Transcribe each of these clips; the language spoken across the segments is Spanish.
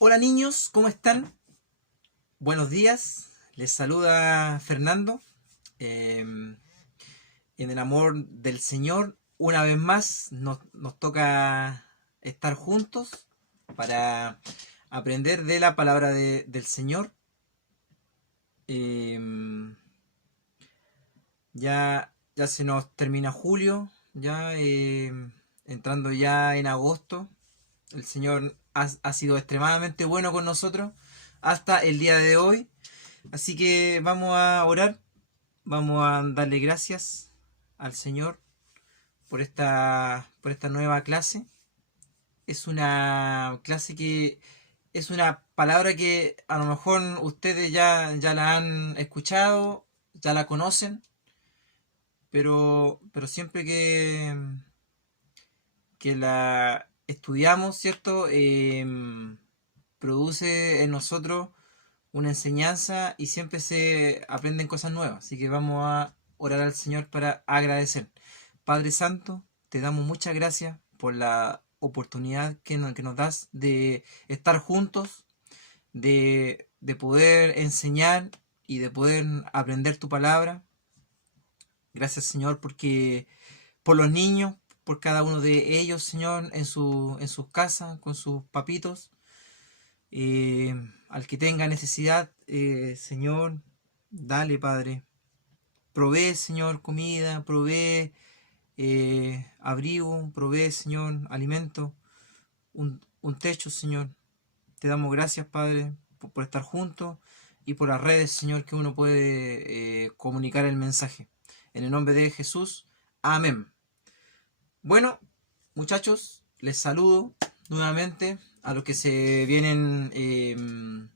Hola niños, ¿cómo están? Buenos días, les saluda Fernando. En el amor del Señor, una vez más nos toca estar juntos para aprender de la palabra del Señor. Em, ya se nos termina julio, ya entrando ya en agosto. El Señor ha sido extremadamente bueno con nosotros hasta el día de hoy. Así que vamos a orar, vamos a darle gracias al Señor por esta nueva clase. Es una clase que es una palabra que a lo mejor ustedes ya la han escuchado, ya la conocen, pero siempre que la estudiamos, ¿cierto? Produce en nosotros una enseñanza y siempre se aprenden cosas nuevas. Así que vamos a orar al Señor para agradecer. Padre Santo, te damos muchas gracias por la oportunidad que nos das de estar juntos, de poder enseñar y de poder aprender tu palabra. Gracias, Señor, porque por los niños, por cada uno de ellos, Señor, en sus casas, con sus papitos. Al que tenga necesidad, Señor, dale, Padre. Provee, Señor, comida, provee abrigo, provee, Señor, alimento, un techo, Señor. Te damos gracias, Padre, por estar juntos y por las redes, Señor, que uno puede comunicar el mensaje. En el nombre de Jesús, amén. Bueno, muchachos, les saludo nuevamente a los que se vienen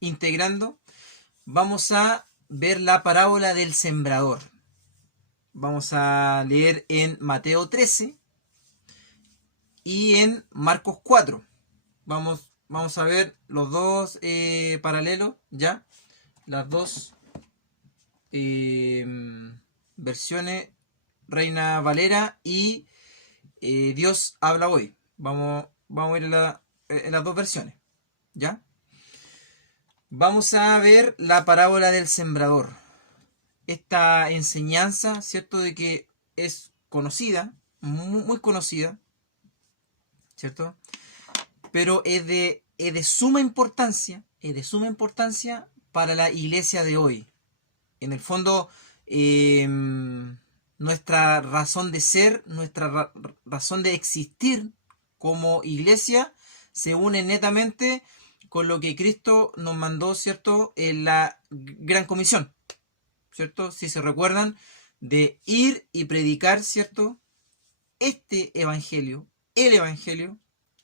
integrando. Vamos a ver la parábola del sembrador. Vamos a leer en Mateo 13 y en Marcos 4. Vamos a ver los dos paralelos, ¿ya? Las dos eh, versiones, Reina Valera y Dios habla hoy. Vamos a ir en las dos versiones, ¿ya? Vamos a ver la parábola del sembrador. Esta enseñanza, ¿cierto? De que es conocida, muy conocida, ¿cierto? Pero es de suma importancia para la iglesia de hoy. En el fondo, nuestra razón de ser, nuestra razón de existir como iglesia se une netamente con lo que Cristo nos mandó, ¿cierto? En la Gran Comisión, ¿cierto? Si se recuerdan, de ir y predicar, ¿cierto? Este evangelio, el evangelio,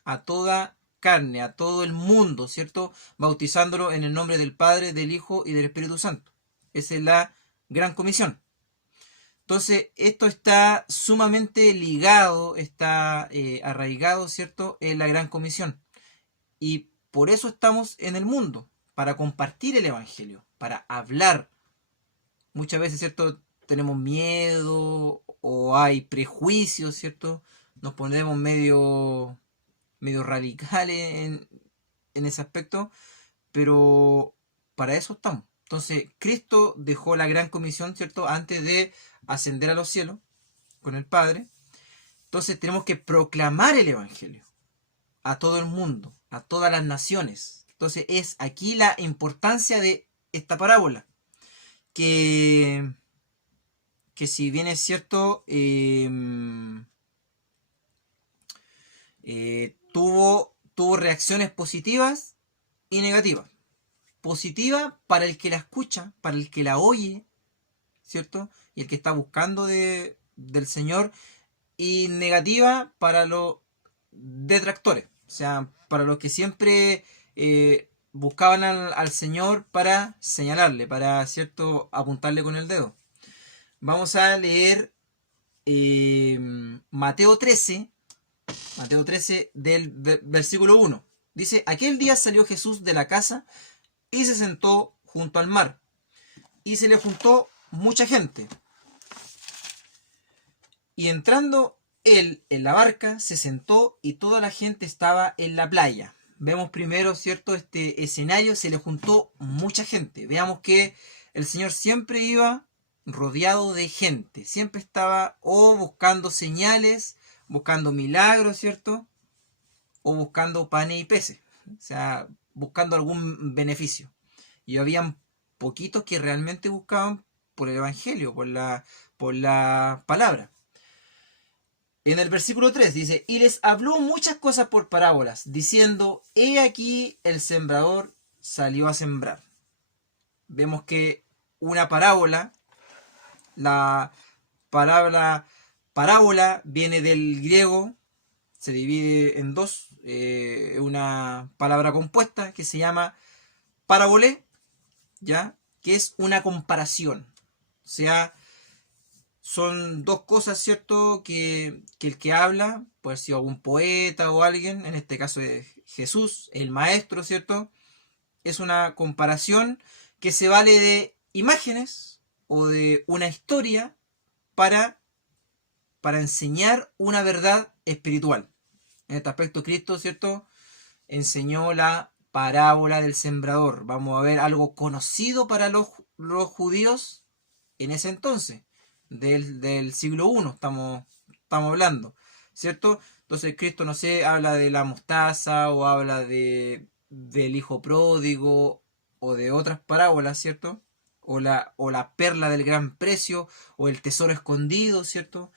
a toda carne, a todo el mundo, ¿cierto? Bautizándolo en el nombre del Padre, del Hijo y del Espíritu Santo. Esa es la Gran Comisión. Entonces, esto está sumamente ligado, está arraigado, ¿cierto?, en la Gran Comisión. Y por eso estamos en el mundo, para compartir el Evangelio, para hablar. Muchas veces, ¿cierto?, tenemos miedo o hay prejuicios, ¿cierto? Nos ponemos medio radicales en ese aspecto, pero para eso estamos. Entonces, Cristo dejó la gran comisión, ¿cierto?, antes de ascender a los cielos con el Padre. Entonces, tenemos que proclamar el Evangelio a todo el mundo, a todas las naciones. Entonces, es aquí la importancia de esta parábola, que, que si bien es cierto, tuvo reacciones positivas y negativas. Positiva para el que la escucha, para el que la oye, ¿cierto? Y el que está buscando del Señor. Y negativa para los detractores, o sea, para los que siempre buscaban al Señor para señalarle, para, ¿cierto?, apuntarle con el dedo. Vamos a leer Mateo 13, Mateo 13 del versículo 1. Dice, aquel día salió Jesús de la casa y se sentó junto al mar, y se le juntó mucha gente. Y entrando él en la barca, se sentó y toda la gente estaba en la playa. vemos primero, ¿cierto? Este escenario se le juntó mucha gente. Veamos que el Señor siempre iba rodeado de gente, siempre estaba o buscando señales, buscando milagros, ¿cierto? O buscando panes y peces, o sea, buscando algún beneficio. Y habían poquitos que realmente buscaban por el Evangelio, por la palabra. En el versículo 3 dice, y les habló muchas cosas por parábolas, diciendo, he aquí el sembrador salió a sembrar. Vemos que una parábola, la palabra parábola viene del griego, se divide en dos, una palabra compuesta que se llama parábole, ¿ya? Que es una comparación. O sea, son dos cosas, ¿cierto? Que el que habla, puede ser algún poeta o alguien, en este caso es Jesús, el maestro, ¿cierto? Es una comparación que se vale de imágenes o de una historia para, para enseñar una verdad espiritual. En este aspecto, Cristo, ¿cierto? Enseñó la parábola del sembrador. Vamos a ver algo conocido para los judíos en ese entonces, del siglo I estamos hablando, ¿cierto? Entonces Cristo, no sé, habla de la mostaza o habla del hijo pródigo o de otras parábolas, ¿cierto? O la perla del gran precio o el tesoro escondido, ¿cierto?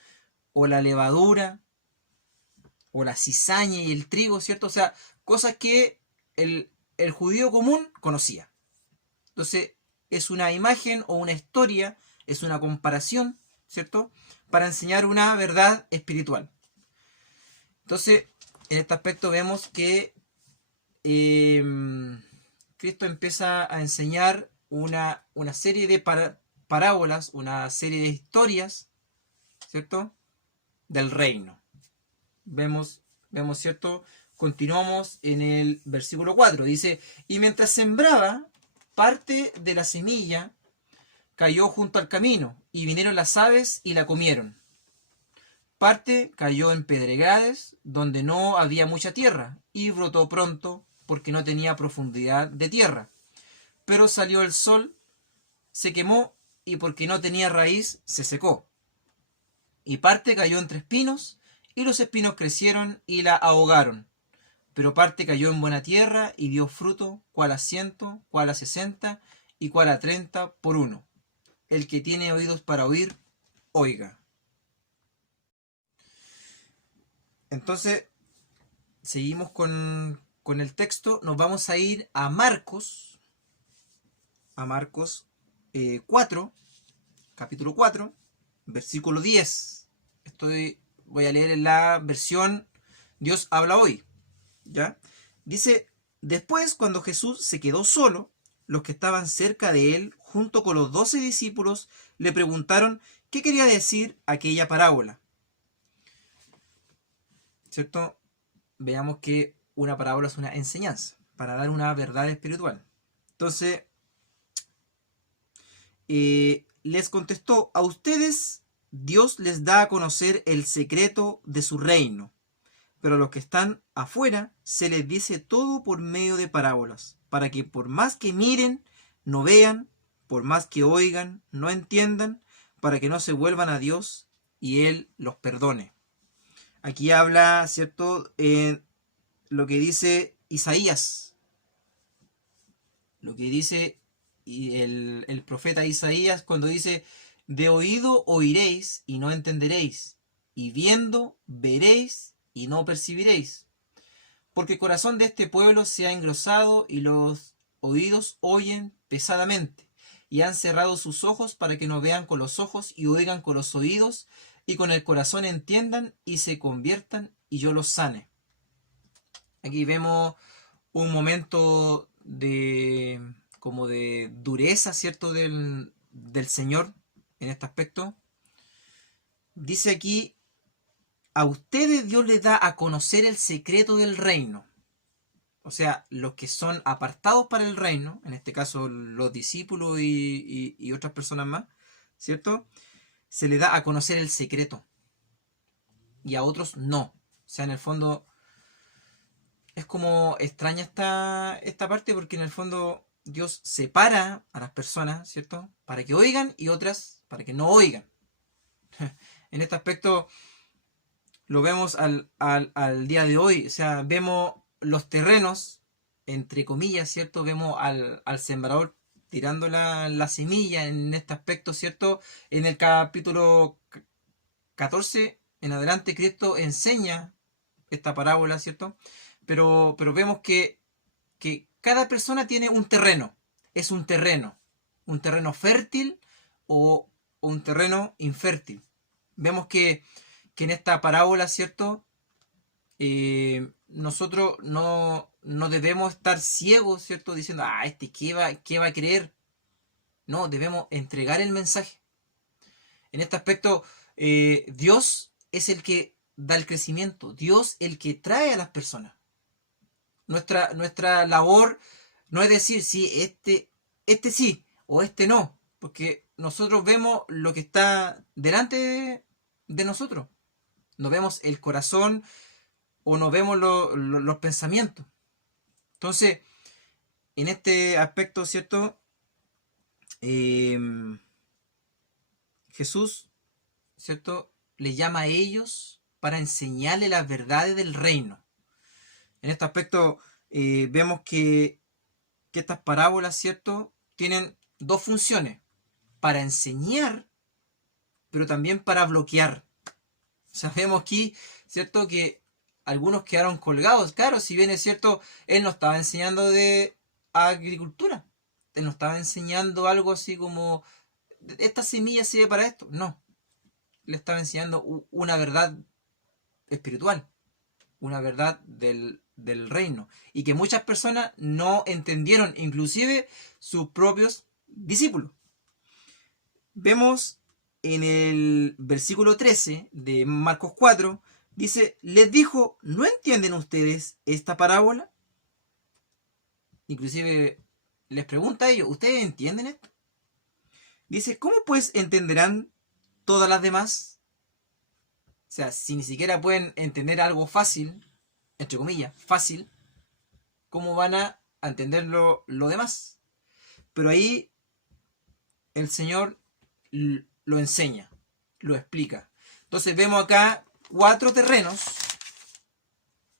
O la levadura o la cizaña y el trigo, ¿cierto? O sea, cosas que el judío común conocía. Entonces, es una imagen o una historia, es una comparación, ¿cierto? Para enseñar una verdad espiritual. Entonces, en este aspecto vemos que Cristo empieza a enseñar una serie de parábolas, una serie de historias, ¿cierto? Del reino. Vemos, ¿cierto? Continuamos en el versículo 4. Dice, y mientras sembraba, parte de la semilla cayó junto al camino, y vinieron las aves y la comieron. Parte cayó en pedregales, donde no había mucha tierra, y brotó pronto, porque no tenía profundidad de tierra. Pero salió el sol, se quemó, y porque no tenía raíz, se secó. Y parte cayó entre espinos, y los espinos crecieron y la ahogaron. Pero parte cayó en buena tierra y dio fruto, cual a 100, cual a 60 y cual a 30 por uno. El que tiene oídos para oír, oiga. Entonces, seguimos con el texto. Nos vamos a ir a Marcos 4, capítulo 4, versículo 10. Voy a leer en la versión Dios habla hoy. ¿Ya? Dice, después cuando Jesús se quedó solo, los que estaban cerca de él, junto con los 12 discípulos, le preguntaron qué quería decir aquella parábola. ¿Cierto? Veamos que una parábola es una enseñanza para dar una verdad espiritual. Entonces, les contestó, a ustedes Dios les da a conocer el secreto de su reino, pero a los que están afuera se les dice todo por medio de parábolas, para que por más que miren, no vean, por más que oigan, no entiendan, para que no se vuelvan a Dios y Él los perdone. Aquí habla, ¿cierto?, lo que dice Isaías, lo que dice el profeta Isaías cuando dice, de oído oiréis y no entenderéis, y viendo veréis y no percibiréis. Porque el corazón de este pueblo se ha engrosado y los oídos oyen pesadamente, y han cerrado sus ojos para que no vean con los ojos y oigan con los oídos, y con el corazón entiendan y se conviertan y yo los sane. Aquí vemos un momento como de dureza, ¿cierto? Del Señor en este aspecto. Dice aquí, a ustedes Dios les da a conocer el secreto del reino. O sea, los que son apartados para el reino, en este caso los discípulos y otras personas más, ¿cierto? Se les da a conocer el secreto. Y a otros no. O sea, en el fondo, es como extraña esta parte porque en el fondo Dios separa a las personas, ¿cierto? Para que oigan y otras para que no oigan. En este aspecto lo vemos al día de hoy, o sea, vemos los terrenos, entre comillas, ¿cierto? Vemos al sembrador tirando la semilla en este aspecto, ¿cierto? En el capítulo 14 en adelante Cristo enseña esta parábola, ¿cierto? Pero vemos que cada persona tiene un terreno, es un terreno fértil o un terreno infértil. Vemos que en esta parábola, ¿cierto? Nosotros no debemos estar ciegos, ¿cierto? Diciendo, este, qué va a creer? No, debemos entregar el mensaje. En este aspecto, Dios es el que da el crecimiento, Dios el que trae a las personas. Nuestra labor no es decir si este sí o este no, porque nosotros vemos lo que está delante de nosotros. No vemos el corazón o no vemos los pensamientos. Entonces, en este aspecto, ¿cierto? Eh, Jesús, ¿cierto? Le llama a ellos para enseñarle las verdades del reino. En este aspecto vemos que estas parábolas, ¿cierto? Tienen dos funciones, para enseñar, pero también para bloquear. O sea, vemos aquí, ¿cierto? Que algunos quedaron colgados. Claro, si bien es cierto, él no estaba enseñando de agricultura. Él no estaba enseñando algo así como, esta semilla sirve para esto. No, le estaba enseñando una verdad espiritual, una verdad del reino. Y que muchas personas no entendieron, inclusive sus propios discípulos. Vemos en el versículo 13 de Marcos 4, dice, les dijo, ¿no entienden ustedes esta parábola? Inclusive les pregunta a ellos, ¿ustedes entienden esto? Dice, ¿cómo pues entenderán todas las demás? O sea, si ni siquiera pueden entender algo fácil, entre comillas, fácil, ¿cómo van a entender lo demás? Pero ahí el Señor lo enseña, lo explica. Entonces vemos acá cuatro terrenos,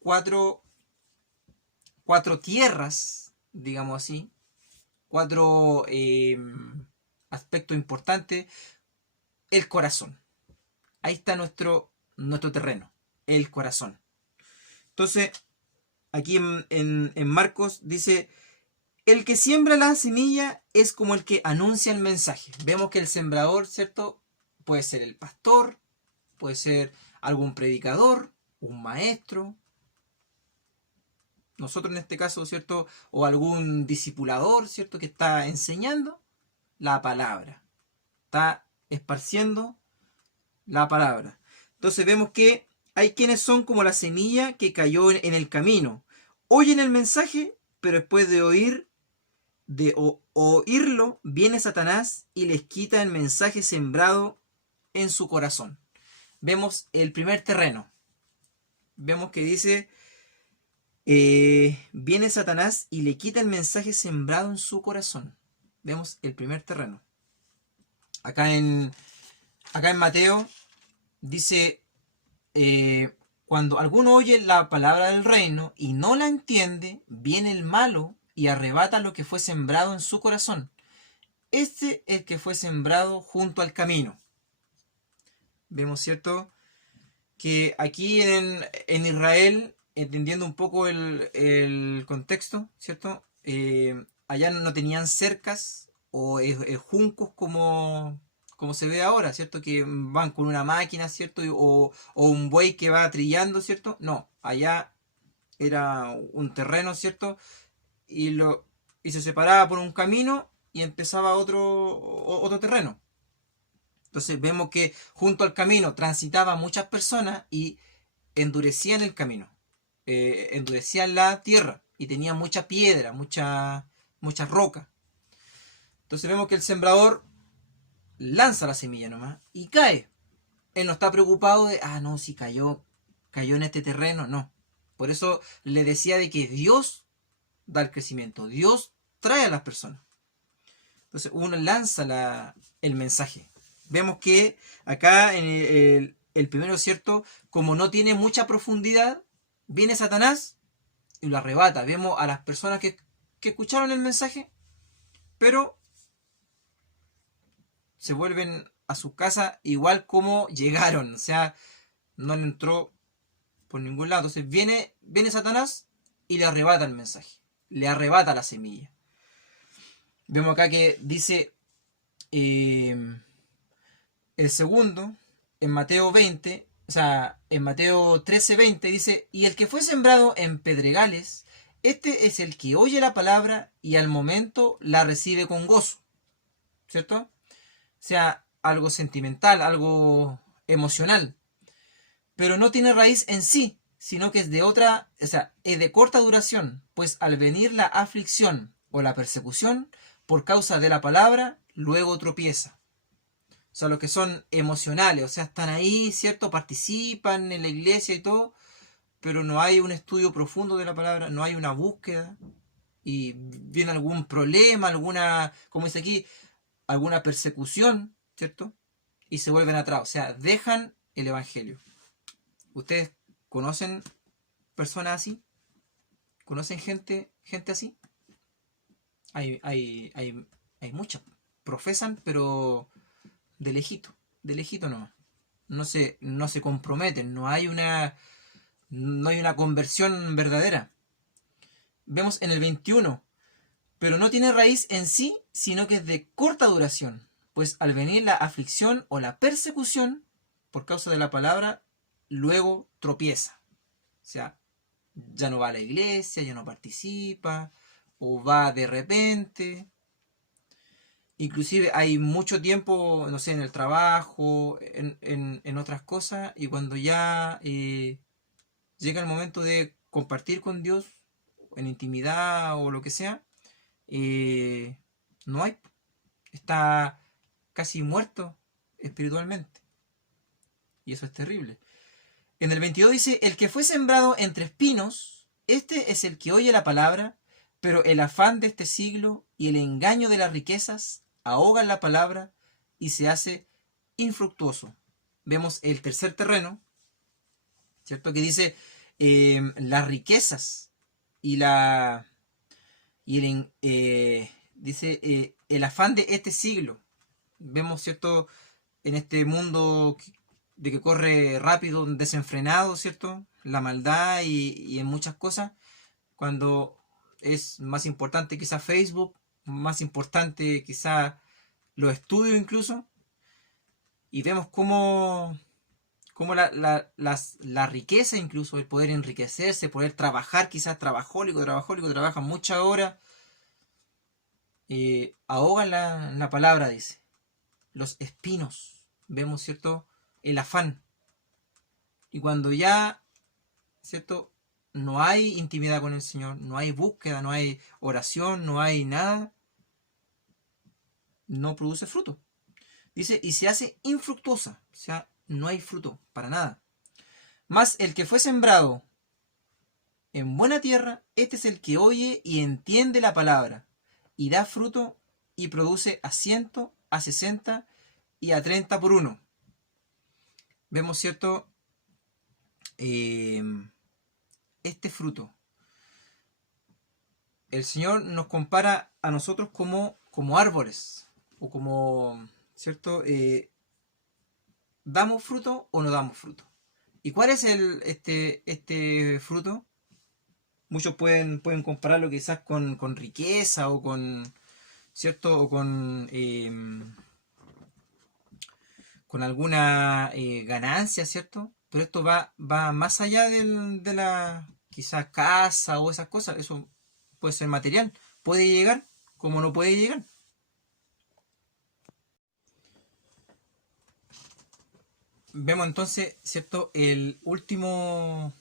cuatro tierras, digamos así, cuatro aspectos importantes. El corazón. Ahí está nuestro terreno, el corazón. Entonces, aquí en Marcos dice, el que siembra la semilla es como el que anuncia el mensaje. Vemos que el sembrador, ¿cierto? Puede ser el pastor, puede ser algún predicador, un maestro, nosotros en este caso, ¿cierto? O algún discipulador, ¿cierto? Que está enseñando la palabra, está esparciendo la palabra. Entonces vemos que hay quienes son como la semilla que cayó en el camino. Oyen el mensaje, pero después de oírlo, viene Satanás y les quita el mensaje sembrado en su corazón. Vemos el primer terreno. Vemos que dice, viene Satanás y le quita el mensaje sembrado en su corazón. Vemos el primer terreno. Acá en Mateo dice, cuando alguno oye la palabra del reino y no la entiende, viene el malo y arrebata lo que fue sembrado en su corazón. Este es el que fue sembrado junto al camino. Vemos, ¿cierto? Que aquí en Israel, entendiendo un poco el contexto, ¿cierto? Allá no tenían cercas o juncos como se ve ahora, ¿cierto? Que van con una máquina, ¿cierto? O un buey que va trillando, ¿cierto? No, allá era un terreno, ¿cierto? Y se separaba por un camino y empezaba otro terreno. Entonces vemos que junto al camino transitaban muchas personas y endurecían el camino, endurecían la tierra y tenían mucha piedra, mucha roca. Entonces vemos que el sembrador lanza la semilla nomás y cae. Él no está preocupado de, no, si cayó en este terreno, no. Por eso le decía de que Dios da el crecimiento, Dios trae a las personas. Entonces uno lanza el mensaje. Vemos que acá en el primero, ¿cierto? Como no tiene mucha profundidad, viene Satanás y lo arrebata. Vemos a las personas que escucharon el mensaje, pero se vuelven a su casa igual como llegaron. O sea, no le entró por ningún lado. Entonces viene Satanás y le arrebata el mensaje. Le arrebata la semilla. Vemos acá que dice el segundo, en Mateo 20, o sea, en Mateo 13:20 dice, y el que fue sembrado en pedregales, este es el que oye la palabra y al momento la recibe con gozo. ¿Cierto? O sea, algo sentimental, algo emocional. Pero no tiene raíz en sí, sino que es de otra, o sea, es de corta duración, pues al venir la aflicción o la persecución por causa de la palabra, luego tropieza. O sea, los que son emocionales, o sea, están ahí, ¿cierto? Participan en la iglesia y todo, pero no hay un estudio profundo de la palabra, no hay una búsqueda, y viene algún problema, alguna, como dice aquí, alguna persecución, ¿cierto? Y se vuelven atrás, o sea, dejan el evangelio. ¿Ustedes conocen personas así? ¿Conocen gente así? Hay muchas. Profesan, pero de lejito no. No se comprometen, no hay una conversión verdadera. Vemos en el 21, pero no tiene raíz en sí, sino que es de corta duración, pues al venir la aflicción o la persecución por causa de la palabra, luego tropieza. O sea, ya no va a la iglesia, ya no participa, o va de repente. Inclusive hay mucho tiempo, no sé, en el trabajo, en otras cosas, y cuando ya llega el momento de compartir con Dios, en intimidad o lo que sea, eh, no hay. Está casi muerto espiritualmente. Y eso es terrible. En el 22 dice, el que fue sembrado entre espinos, este es el que oye la palabra, pero el afán de este siglo y el engaño de las riquezas ahogan la palabra y se hace infructuoso. Vemos el tercer terreno, ¿cierto? Que dice las riquezas y la y dice el afán de este siglo. Vemos, ¿cierto? En este mundo de que corre rápido, desenfrenado, ¿cierto? La maldad y en muchas cosas, cuando es más importante quizá Facebook, más importante quizá los estudios incluso, y vemos cómo la riqueza incluso, el poder enriquecerse, poder trabajar, quizás trabajólico, trabaja muchas horas, ahogan la palabra, dice. Los espinos, vemos, ¿cierto? El afán. Y cuando ya, ¿cierto? No hay intimidad con el Señor, no hay búsqueda, no hay oración, no hay nada, no produce fruto. Dice, y se hace infructuosa, o sea, no hay fruto para nada. Mas el que fue sembrado en buena tierra, este es el que oye y entiende la palabra, y da fruto y produce a 100, a 60 y a 30 por uno. Vemos, ¿cierto? Este fruto. El Señor nos compara a nosotros como árboles, o como, ¿cierto? ¿Damos fruto o no damos fruto? ¿Y cuál es este fruto? Muchos pueden compararlo quizás con riqueza o con, ¿cierto? O con alguna ganancia, ¿cierto? Pero esto va más allá de la quizás casa o esas cosas. Eso puede ser material. Puede llegar como no puede llegar. Vemos entonces, ¿cierto? El último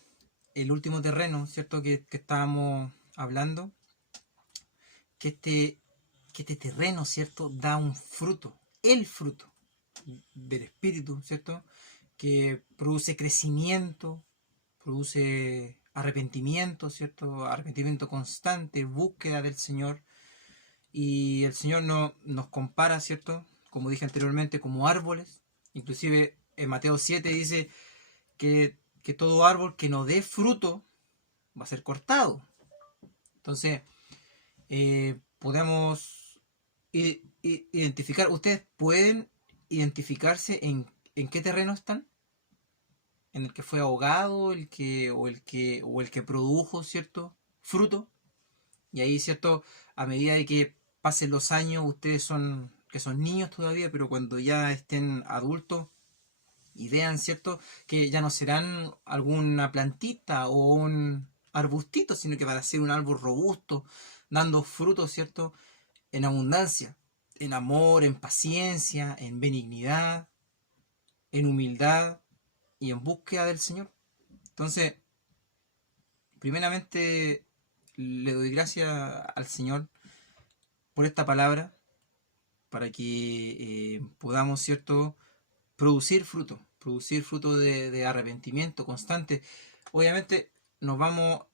terreno, ¿cierto? Que estábamos hablando. Que este terreno, ¿cierto? Da un fruto. El fruto del espíritu, ¿cierto? Que produce crecimiento, produce arrepentimiento, ¿cierto? Arrepentimiento constante, búsqueda del Señor. Y el Señor no, nos compara, ¿cierto? Como dije anteriormente, como árboles. Inclusive en Mateo 7 dice que todo árbol que no dé fruto va a ser cortado. Entonces, podemos identificar, ustedes pueden identificarse en qué terreno están, en el que fue ahogado, o el que produjo cierto fruto. Y ahí, cierto, a medida de que pasen los años, ustedes que son niños todavía, pero cuando ya estén adultos y vean, cierto, que ya no serán alguna plantita o un arbustito, sino que van a ser un árbol robusto, dando frutos, cierto, en abundancia, en amor, en paciencia, en benignidad, en humildad y en búsqueda del Señor. Entonces, primeramente le doy gracias al Señor por esta palabra, para que podamos, ¿cierto?, producir fruto de arrepentimiento constante. Obviamente nos vamos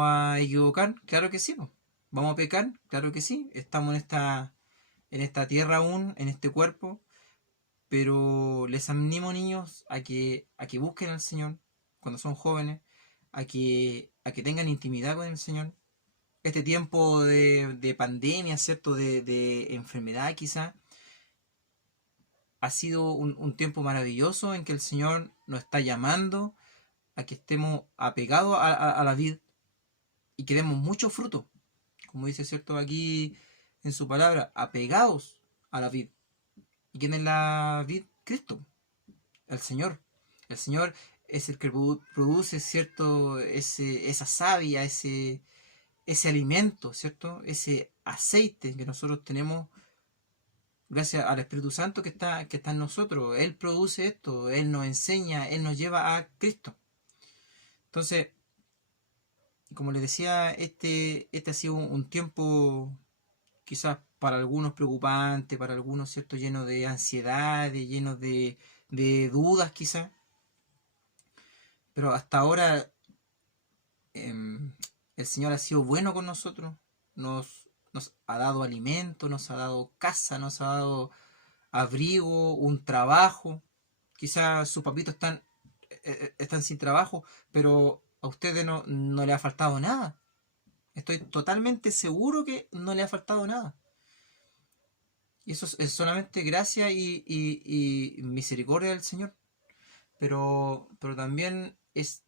a equivocar, claro que sí, po. Vamos a pecar, claro que sí. Estamos en esta tierra aún, en este cuerpo, pero les animo, niños, a que busquen al Señor cuando son jóvenes, a que tengan intimidad con el Señor. Este tiempo de pandemia, ¿cierto? De enfermedad quizá, ha sido un tiempo maravilloso en que el Señor nos está llamando a que estemos apegados a la vid y que demos mucho fruto. Como dice, ¿cierto? Aquí en su palabra, apegados a la vid. ¿Y quién es la vid? Cristo, el Señor. El Señor es el que produce, ¿cierto? Esa savia, ese alimento, ¿cierto? Ese aceite que nosotros tenemos gracias al Espíritu Santo que está en nosotros. Él produce esto, Él nos enseña, Él nos lleva a Cristo. Entonces, como les decía, este ha sido un tiempo quizás para algunos preocupante, para algunos, ¿cierto?, lleno de ansiedad, lleno de dudas quizás. Pero hasta ahora el Señor ha sido bueno con nosotros, nos ha dado alimento, nos ha dado casa, nos ha dado abrigo, un trabajo. Quizás sus papitos están sin trabajo, pero a ustedes no le ha faltado nada. Estoy totalmente seguro que no le ha faltado nada. Y eso es solamente gracia y misericordia del Señor. Pero también es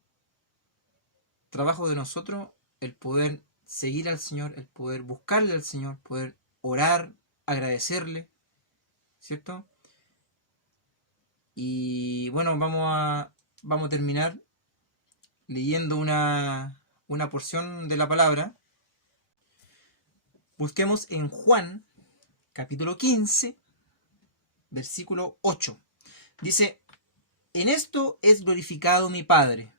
trabajo de nosotros el poder seguir al Señor, el poder buscarle al Señor, poder orar, agradecerle, ¿cierto? Y bueno, vamos a terminar leyendo una porción de la palabra. Busquemos en Juan, capítulo 15, versículo 8. Dice, en esto es glorificado mi Padre,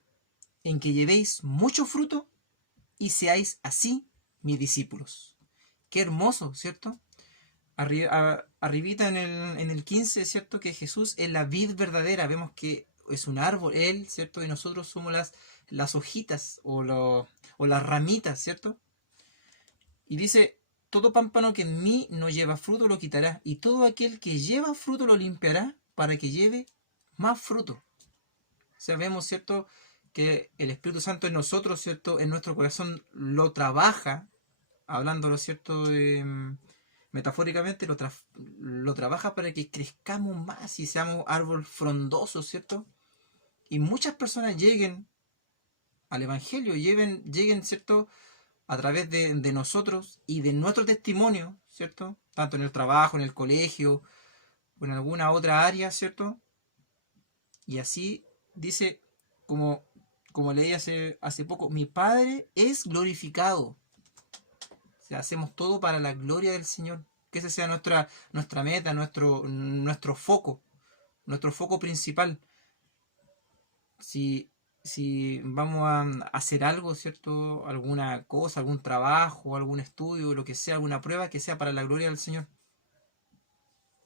en que llevéis mucho fruto y seáis así mis discípulos. Qué hermoso, ¿cierto? Arribita en el 15, ¿cierto? Que Jesús es la vid verdadera. Vemos que es un árbol, Él, ¿cierto? Y nosotros somos las hojitas o las ramitas, ¿cierto? Y dice, todo pámpano que en mí no lleva fruto lo quitará, y todo aquel que lleva fruto lo limpiará para que lleve más fruto. O sea, vemos, ¿cierto?, que el Espíritu Santo en nosotros, ¿cierto?, en nuestro corazón lo trabaja, hablándolo, ¿cierto?, metafóricamente lo trabaja para que crezcamos más y seamos árbol frondoso, ¿cierto? Y muchas personas lleguen al Evangelio, lleguen, ¿cierto?, a través de nosotros y de nuestro testimonio, ¿cierto? Tanto en el trabajo, en el colegio o en alguna otra área, ¿cierto? Y así dice, como, como leí hace poco, mi Padre es glorificado. O sea, hacemos todo para la gloria del Señor. Que esa sea nuestra meta, nuestro foco principal. Si, si vamos a hacer algo, ¿cierto? Alguna cosa, algún trabajo, algún estudio, lo que sea, alguna prueba, que sea para la gloria del Señor.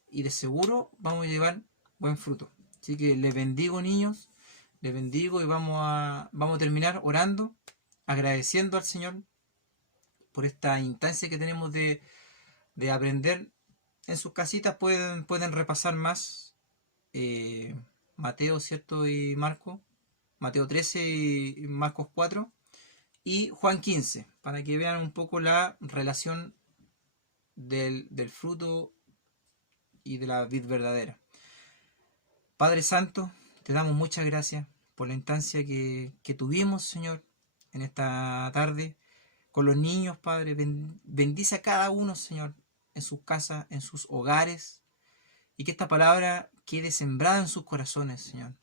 Y de seguro vamos a llevar buen fruto. Así que les bendigo, niños, les bendigo y vamos a terminar orando agradeciendo al Señor por esta instancia que tenemos de aprender. En sus casitas pueden repasar más Mateo, ¿cierto? Y Marco. Mateo 13 y Marcos 4. Y Juan 15, para que vean un poco la relación del fruto y de la vid verdadera. Padre Santo, te damos muchas gracias por la instancia que tuvimos, Señor, en esta tarde con los niños, Padre. Bendice a cada uno, Señor, en sus casas, en sus hogares, y que esta palabra quede sembrada en sus corazones, Señor.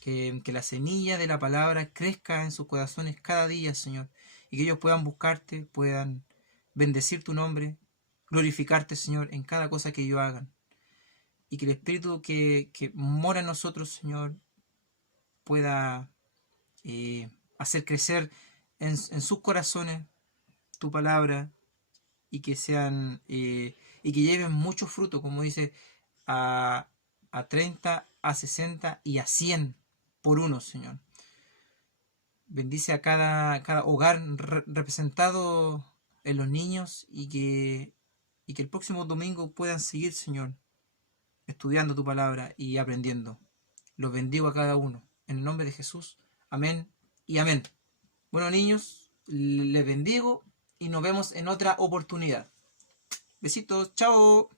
Que la semilla de la palabra crezca en sus corazones cada día, Señor, y que ellos puedan buscarte, puedan bendecir tu nombre, glorificarte, Señor, en cada cosa que ellos hagan. Y que el Espíritu que mora en nosotros, Señor, pueda hacer crecer en sus corazones tu palabra, y que sean y que lleven mucho fruto, como dice, a, a 30, a 60 y a 100 por uno, Señor. Bendice a cada hogar representado en los niños, y que el próximo domingo puedan seguir, Señor, estudiando tu palabra y aprendiendo. Los bendigo a cada uno. En el nombre de Jesús. Amén y amén. Bueno, niños, les bendigo y nos vemos en otra oportunidad. Besitos, chao.